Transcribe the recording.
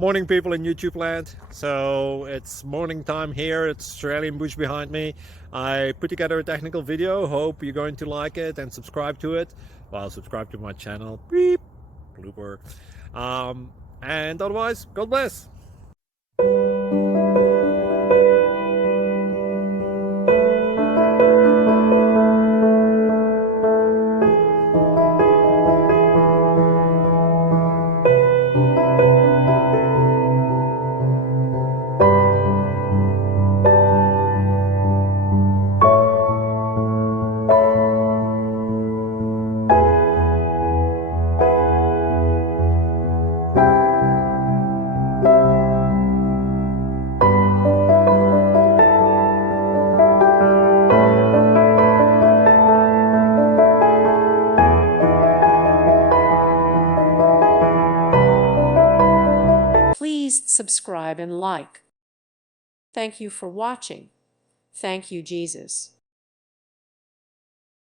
Morning, people in YouTube land. So it's morning time here. It's Australian bush behind me. I put together a technical video. Hope you're going to like it and subscribe to it. Well, subscribe to my channel. Beep. Blooper. And otherwise, God bless. Please subscribe and like. Thank you for watching. Thank you, Jesus.